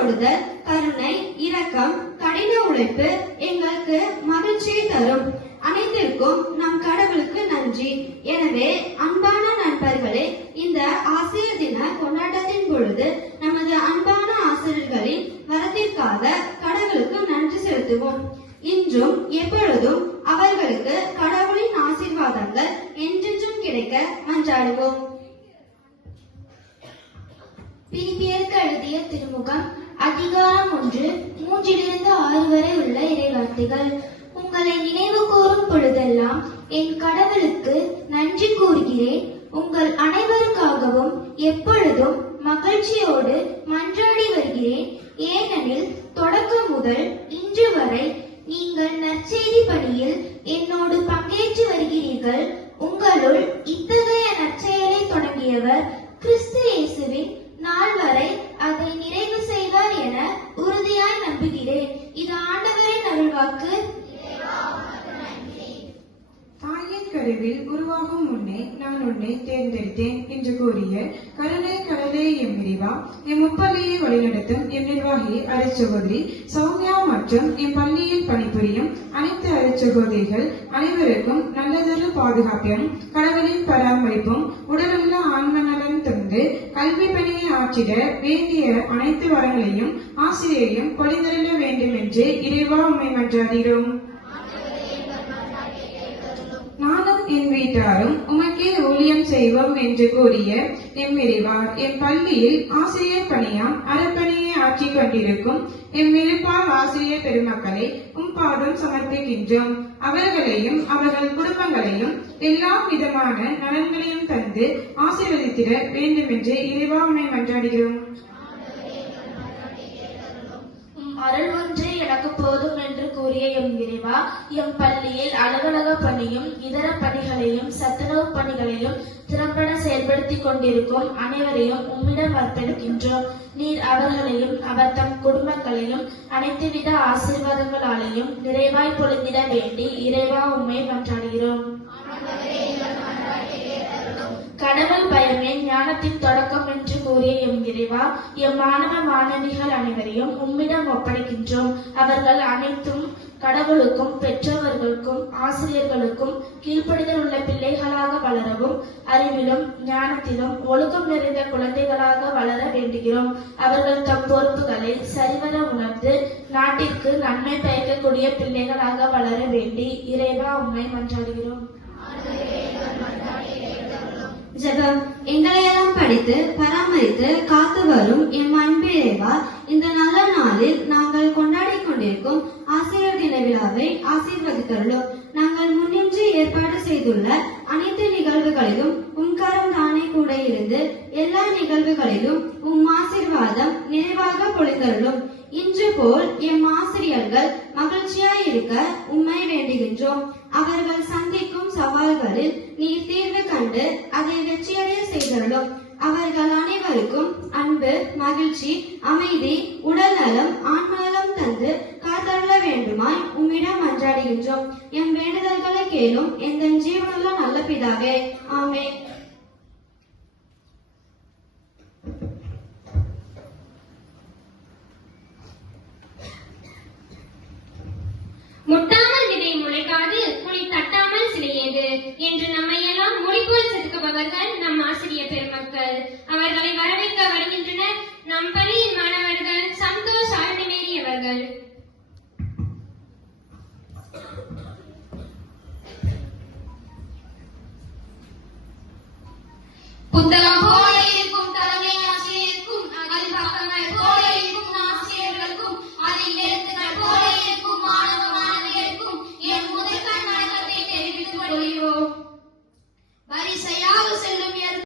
தொடுதல், கருணை, இரக்கம், கடின உழைப்பு எங்களுக்கு மகிழ்ச்சியை தரும். அனைத்திற்கும் நம் கடவுளுக்கு நன்றி. எனவே அன்பான நண்பர்களே, இந்த ஆசிரியர் தின கொண்டாட்டத்தின் பொழுது நமது அன்பான ஆசிரியர்களின் வரத்திற்காக கடவுளுக்கு நன்றி செலுத்துவோம். இன்றும் எப்பொழுதும் அவர்களுக்கு கடவுளின் ஆசீர்வாதங்கள் என்றென்றும் கிடைக்க மன்றாடுவோம். பிலிப்பியருக்கு எழுதிய திருமுகம் அதிகாரம் 1 3-6 வரை உள்ள இறைவார்த்தைகள். உங்களை நினைவு கூறும் பொழுதெல்லாம் என் கடவுளுக்கு நன்றி கூறுகிறேன். உங்கள் அனைவருக்காகவும் எப்பொழுதும் மகிழ்ச்சியோடு மன்றாடி வருகிறேன். ஏனெனில் தொடக்கம் முதல் இன்று வரை நீங்கள் நற்செய்தி பணியில் என்னோடு பங்கேற்று வருகிறீர்கள். உங்களுள் இத்தகைய நற்செயலை தொடங்கியவர் கிறிஸ்து இயேசுவின் நாள் வரை அதை நிறைவு செய்வார் என உறுதியாய் நம்புகிறேன். இது ஆண்டவரின் அருள்வாக்கு. தாயின் கருவில் உருவாகும் முன்னே நான் உன்னை தேர்ந்தெடுத்தேன் என்று கூறிய கருணை கடலே எம் இறைவா, எம் முப்பள்ளியை வழிநடத்தும் எம் நிர்வாகி அருட்சகோதரி சௌமியா மற்றும் எம் பள்ளியில் பணிபுரியும் அனைத்து அருட்சகோதரிகள் அனைவருக்கும் நல்லதொரு பாதுகாப்பும் கடவுளின் பராமரிப்பும் உடலுள்ள ஆன்ம நலன் தந்து கல்வி பணியை ஆற்றிட வேண்டிய அனைத்து வரங்களையும் ஆசிரியரையும் பொழிந்தருள வேண்டும் என்று இறைவா உம்மை மன்றாடுகிறோம். நானும் என் வீட்டாரும் உமக்கே ஊழியம் செய்வோம் என்று கூறிய எம் இறைவா, எம் பள்ளியில் ஆசிரியர் பணியாம் அறப்பணியை ஆற்றிக் கொண்டிருக்கும் எம் விழுப்பார் ஆசிரியர் பெருமக்களை உம் பாதம் சமர்ப்பிக்கின்றோம். அவர்களையும் அவர்கள் குடும்பங்களையும் எல்லா விதமான நலன்களையும் தந்து ஆசீர்வதித்திட வேண்டும் என்று இறைவா உம்மை மன்றாடுகிறோம். அருள் ஒன்றே எனக்கு போதும் என்று கூறிய எம் இறைவா, எம் பள்ளியில் அலுவலக பணியும் இதர பணிகளையும் சத்துணவு பணிகளையும் திறம்பட செயல்படுத்திக் கொண்டிருக்கும் அனைவரையும் உம்மிடம் அர்ப்பணிக்கின்றோம். நீர் அவர்களையும் அவர் தம் குடும்பங்களையும் அனைத்துவித ஆசீர்வாதங்களாலேயும் நிறைவாய் பொழிந்திட வேண்டி இறைவா உம்மை மன்றாடுகிறோம். கடவுள் பயமே ஞானத்தின் தொடக்கம் என்று கூறிய எம் இறைவா, எம் மாணவ மாணவிகள் அனைவரையும் உம்மிடம் ஒப்படைக்கின்றோம். அவர்கள் அனைத்தும் கடவுளுக்கும் பெற்றோர்களுக்கும் ஆசிரியர்களுக்கும் கீழ்ப்படிதல் உள்ள பிள்ளைகளாக வளரவும் அறிவிலும் ஞானத்திலும் ஒழுக்கம் நிறைந்த குழந்தைகளாக வளர வேண்டுகிறோம். அவர்கள் தம் பொறுப்புகளை சரிவர உணர்ந்து நாட்டிற்கு நன்மை பயக்கக்கூடிய பிள்ளைகளாக வளர வேண்டி இறைவா உம்மை மன்றாடுகிறோம். ஜெபம். எங்களையெல்லாம் படித்து பராமரித்து காத்து வரும் எம் அன்பு இறைவா, இந்த நல்ல நாளில் நாங்கள் கொண்டாடி கொண்டிருக்கும் ஆசிரியர் தின விழாவை ஆசீர்வதித்தருளும். நாங்கள் முன்னின்று ஏற்பாடு செய்துள்ள அனைத்து நிகழ்வுகளிலும் உம்காரம் தானே கூட இருந்து எல்லா நிகழ்வுகளிலும் உம் ஆசீர்வாதம் நிறைவாக பொழிந்தருளும். இன்று போல் எம் ஆசிரியர்கள் மகிழ்ச்சியாய் இருக்க உம்மை வேண்டுகின்றோம். அவர்கள் சந்திக்கும் சவால்களில் நீர் தீர்வு கண்டு அதை வெற்றியடைய செய்தருளும். அவர்கள் அனைவருக்கும் அன்பு, மகிழ்ச்சி, அமைதி, உடல் நலம், ஆன்மநலம் தந்து காத்தருள வேண்டுமாய் உம்மிடம் மன்றாடுகின்றோம். எம் வேண்டுதல்களை கேளும் எந்த ஜீவனுள்ள நல்ல பிதாவே. ஆமென். முட்டாமல் விதை முளைக்காது, குழி தட்டாமல் சிலையேது என்று நம்மையெல்லாம் முடிப்போல் செதுக்குபவர்கள் நம் ஆசிரியர் பெருமக்கள். அவர்களை வரவேற்க வருகின்றனர் நம் பள்ளியின் மாணவர்கள் சந்தோஷ் ஆழ்நிமேரி அவர்கள். புத்தகம்